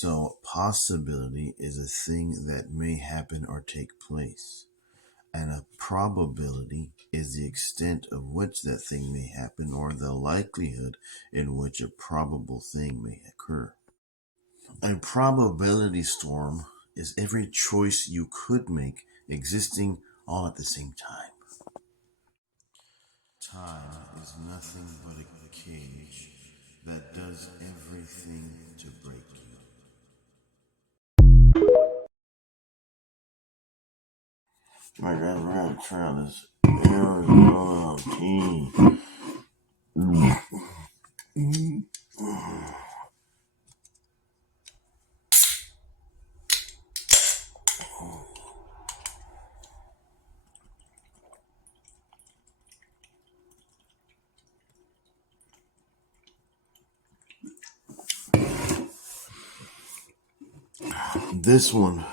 So, possibility is a thing that may happen or take place, and a probability is the extent of which that thing may happen or the likelihood in which a probable thing may occur. A probability storm is every choice you could make existing all at the same time. Time is nothing but a cage that does everything to break you. Alright guys, we're gonna try out this Arizona tea. This one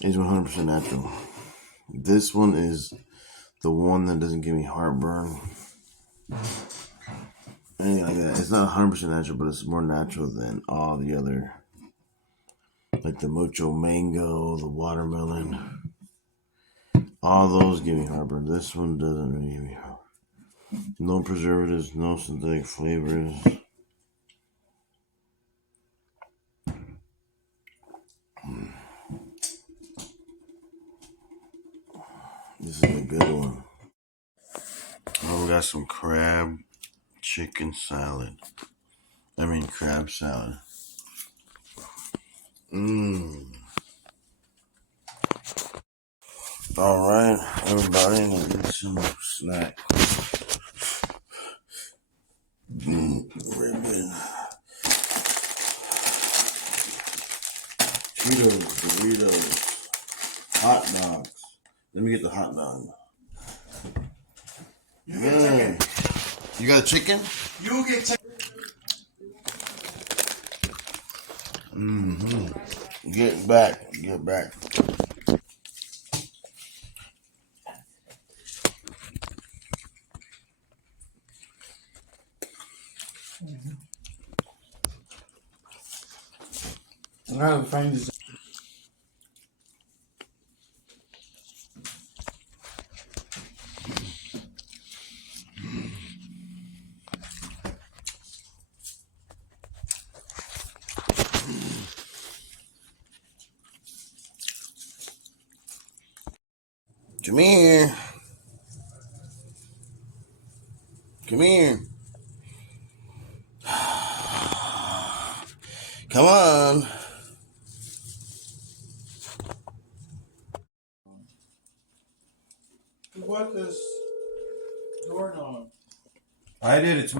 is 100% natural. This one is the one that doesn't give me heartburn. Anything like that. It's not 100% natural, but it's more natural than all the other, like the mucho mango, the watermelon. All those give me heartburn. This one doesn't really give me heartburn. No preservatives, no synthetic flavors. This is a good one. Oh, we got some crab chicken salad. Crab salad. All right, everybody, let's get some snack. Ribbon. Cheetos, Doritos, hot dogs. Let me get the hot dog. Yeah. You got a chicken? You get chicken. Get back. I gotta find this. Come here. Come on. What is doorknob? I did. It's